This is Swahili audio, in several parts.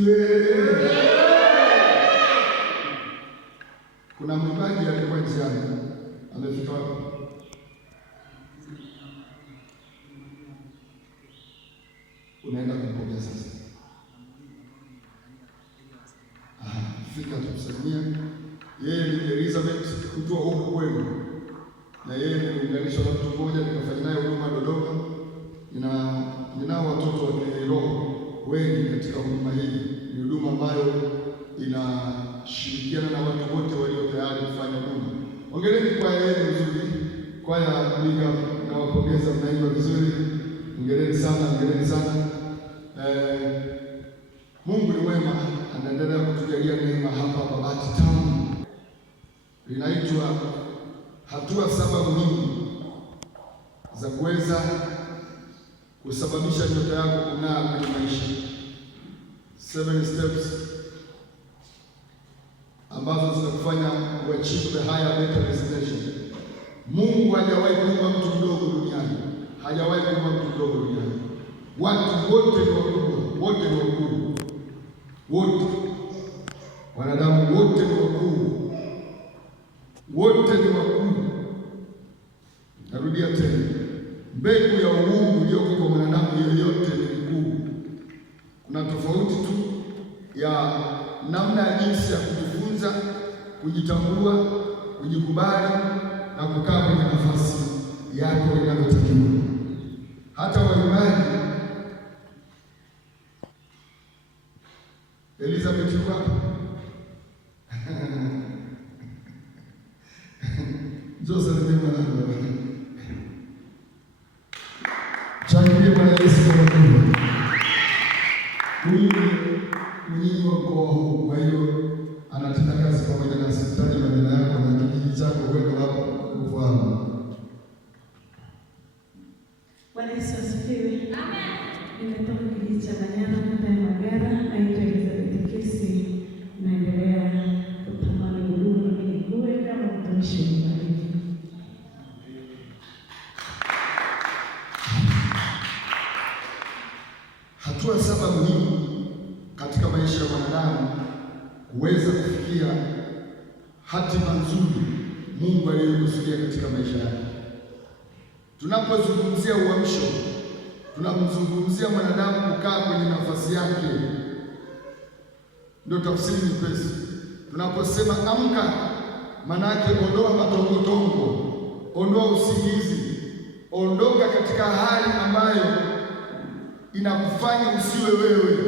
asifiwe. Kuna mwimbaji alikuwa njiani, amefika wapi? Unaenda kumpokea sasa. Fika tumsalimia. Yeye ni Elizabeth kutoa huko kwenu. Na yeye nimeunganishwa na mtu mmoja, nikafanya naye huduma Dodoma. Ninao watoto wa kiroho wengi katika huduma hii. Ni huduma ambayo inashirikiana na watu wote walio tayari kufanya huduma. Hongereni kwa yeye nzuri. Kwaya Big Up, nawapongeza, mnaimba vizuri. Hongereni sana, hongereni sana. Mungu ni mwema, anaendelea kutujalia neema hapa Babati Town. Linaitwa hatua 7 muhimu za kuweza kusababisha nyota yako kung'aa kwenye maisha. 7 steps ambazo zitakufanya uachieve the higher better destination. Mungu hajawahi kuumba mtu mdogo duniani. Hajawahi kuumba mtu mdogo duniani. Watu wote ni wakubwa, wote ni wakuu. Wote. Wanadamu wote ni wakuu. Wote ni wakuu. Narudia tena. Mbegu ya uungu iliyoko kwa mwanadamu yeyote ni mkuu. Kuna tofauti tu ya namna ya jinsi ya kujifunza, kujitambua, kujikubali na kukaa kwenye nafasi yako inayotakiwa. Hata waimbaji Elizabeth yuko hapa. Joseph ni mwanangu. Changie Bwana Yesu kwa Mungu. Huyu ni mkoa huu, kwa hiyo anatenda kazi pamoja na hospitali majina yako na kijiji chako wewe hapo kufahamu. Bwana Yesu asifiwe. Amen. Nimetoka kijiji cha Manyara kata ya Magara, naitwa Elizabeth Kesi. Naendelea kutamani huduma na mimi kuwe kama mtumishi wa Mungu. Hatua 7 muhimu katika maisha ya mwanadamu kuweza kufikia hatima nzuri Mungu aliyokusudia katika maisha yake. Tunapozungumzia uamsho, tunamzungumzia mwanadamu kukaa kwenye nafasi yake. Ndio tafsiri nyepesi. Tunaposema amka, maana yake ondoa matongotongo, ondoa usingizi, ondoka katika hali ambayo inakufanya usiwe wewe.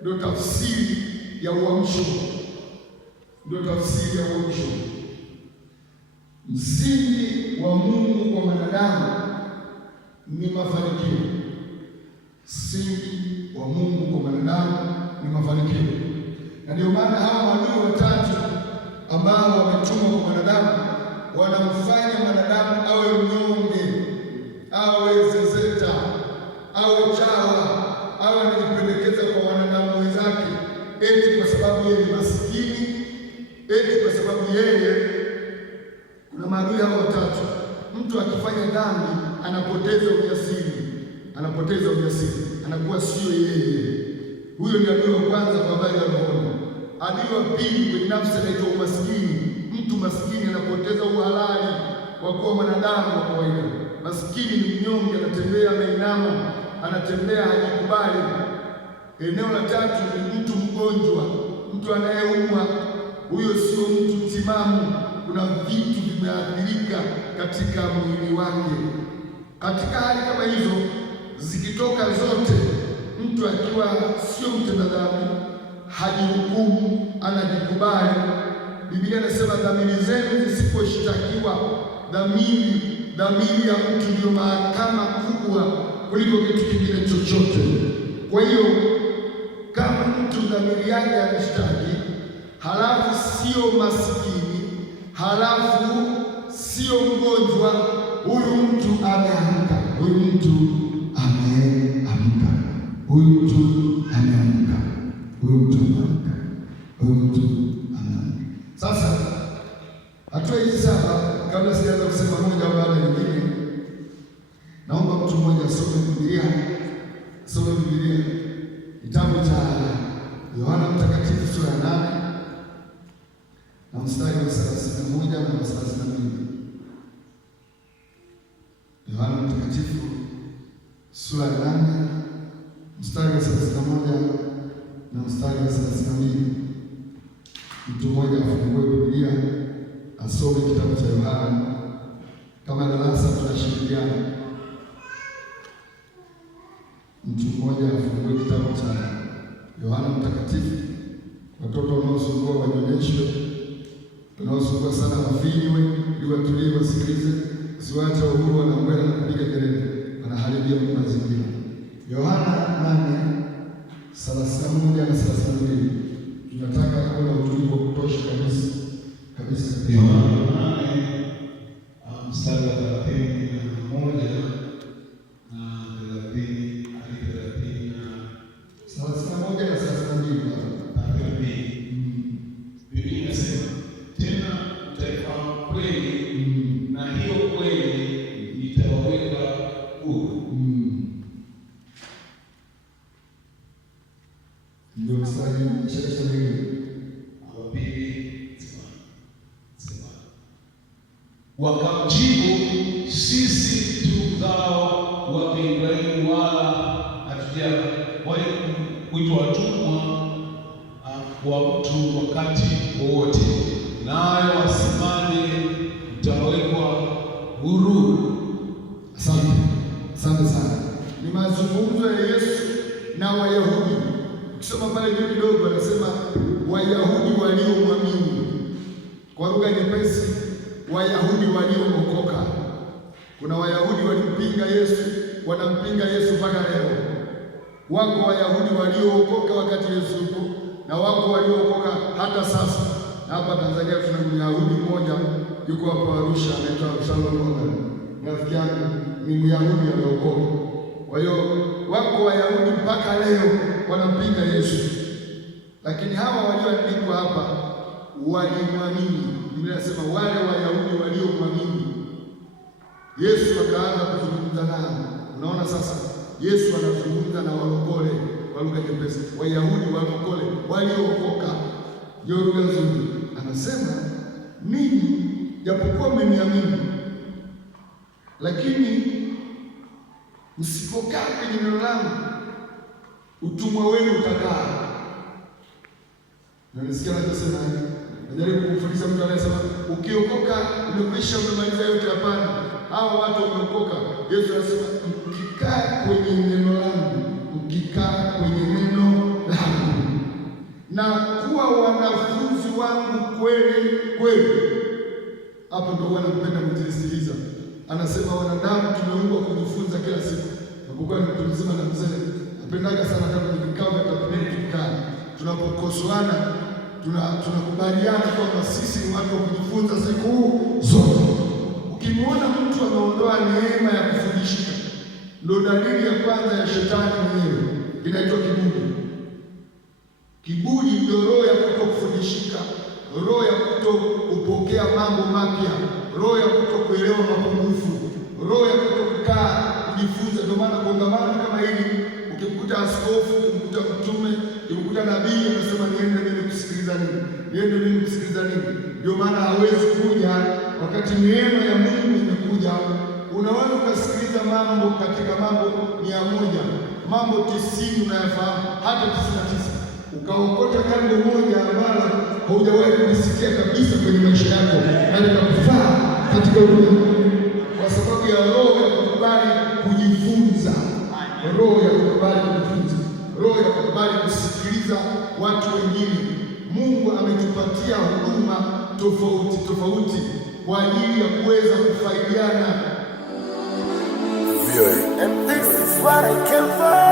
Ndio tafsiri ya uamsho. Ndio tafsiri ya uamsho. Msingi wa Mungu kwa mwanadamu ni mafanikio. Msingi wa Mungu kwa mwanadamu ni mafanikio. Na ndio maana hawa maadui watatu ambao wametumwa kwa mwanadamu wanamfanya mwanadamu awe mnyonge, awe zezeta, awe chawa, awe anajipendekeza kwa wanadamu wenzake, eti kwa sababu yeye ni maskini, eti kwa sababu yeye. Kuna maadui hao watatu. Mtu akifanya dhambi anapoteza ujasiri, anapoteza ujasiri, anakuwa sio yeye. Huyo ni adui wa kwanza kwa habari ya roho. Adui wa pili kwenye nafsi anaitwa umaskini. Mtu maskini anapoteza uhalali wa kuwa mwanadamu wa kawaida. Maskini ni mnyonge, anatembea ameinama, anatembea hajikubali. Eneo la tatu ni mtu mgonjwa, mtu anayeumwa. Huyo sio mtu timamu. Kuna vitu vimeathirika katika mwili wake. Katika hali kama hizo zikitoka zote, mtu akiwa sio mtenda dhambi, hajihukumu, anajikubali. Biblia inasema dhamiri zenu zisiposhtakiwa, dhamiri ya mtu ndio mahakama kubwa kuliko kitu kingine chochote. Kwa hiyo kama mtu dhamiri yake ameshtaki, halafu sio masikini, halafu sio mgonjwa, huyu mtu ameamka, huyu mtu ameamka, huyu mtu ameamka, huyu mtu ameamka, huyu mtu ameamka. Sasa hatua hizi 7, kabla sijaanza kusema moja baada ya nyingine, naomba mtu mmoja asome Biblia, asome Biblia, kitabu cha mstari wa 31 na 32. Yohana Mtakatifu sura ya 8 mstari wa 31 na mstari wa 32. Mtu mmoja afungue Biblia asome kitabu cha Yohana. Kama darasa tunashirikiana. Mtu mmoja afungue kitabu cha Yohana Mtakatifu. Watoto wanaosumbua wanyonyeshwe, wanaosumbua sana wafinywe, ili watulie wasikilize, usiwache uhuru wanaongea na kupiga kelele, wanaharibia mazingira. Yohana 8:31 na 32. Tunataka kuwa na utulivu wa kutosha kabisa kabisa. Yohana 8 mstari wa 31 na 30 hadi 31 na 32. Biblia inasema, tena mtaifahamu kweli, na hiyo kweli itawaweka huru. Ndio mstari mchache mwingine. Wa pili sema, wakamjibu, sisi tu uzao wa Ibrahimu, wala hatujawahi kuitwa watumwa wa mtu wakati wowote, nayo wasimame mtawekwa huru. Asante sana. Ni mazungumzo ya Yesu na Wayahudi. Ukisoma pale juu kidogo anasema Wayahudi waliomwamini. Kwa lugha nyepesi, Wayahudi waliookoka. Kuna Wayahudi walimpinga Yesu, wanampinga Yesu mpaka leo. Wako Wayahudi waliookoka wakati Yesu yupo, na wako waliookoka hata sasa. Na hapa Tanzania tuna Myahudi mmoja yuko hapa Arusha, anaitwa Shalom. Rafiki yangu ni Myahudi aliokoka. Kwa hiyo wako Wayahudi mpaka leo wanampinga Yesu. Lakini hawa walioandikwa hapa walimwamini. Biblia inasema wale Wayahudi waliomwamini Yesu akaanza kuzungumza nao. Unaona sasa Yesu anazungumza na walokole kwa lugha nyepesi. Wayahudi walokole waliookoka, ndio lugha nzuri. Anasema ninyi japokuwa mmeniamini, lakini msipokaa kwenye neno langu, utumwa wenu utakaa. Na nisikia anasema, najaribu kumfundisha mtu anayesema ukiokoka umekwisha, umemaliza yote. Hapana, hao watu wameokoka. Yesu anasema mkikaa kwenye neno langu, mkikaa kwenye neno langu na kuwa wanafunzi wangu kweli kweli. Hapo ndio wanampenda kujisikiliza. Anasema wanadamu tumeumbwa kujifunza kila siku. Napokuwa ni mtu mzima na mzee, napendaga sana kama vikao vya kabineti tukaa. Tunapokosoana, tunakubaliana kwamba sisi ni watu wa kujifunza siku zote. Ukimwona mtu ameondoa neema ya kufundishika, ndio dalili ya kwanza ya shetani mwenyewe. Inaitwa kiburi. Kiburi ndio roho ya kutokufundishika, roho ya kutokupokea mambo mapya, roho ya kutokuelewa mapungufu, roho ya kutokukaa kujifunza. Ndio maana kongamano kama hili, ukimkuta askofu, ukimkuta mtume, ukimkuta nabii, unasema niende mimi kusikiliza nini? Niende mimi kusikiliza nini? Ndio maana hawezi kuja wakati neema ya Mungu imekuja. Unaweza kusikiliza mambo katika mambo 100, mambo 90 unayafahamu, hata 99, ukaokota jambo moja ambalo haujawahi kulisikia kabisa kwenye maisha yako, na likakufaa katika ulimwengu, kwa sababu ya roho ya kukubali kujifunza, roho ya kukubali kujifunza, roho ya kukubali kusikiliza watu wengine. Mungu ametupatia huduma tofauti tofauti kwa ajili ya kuweza kufaidiana. And this is what I came for.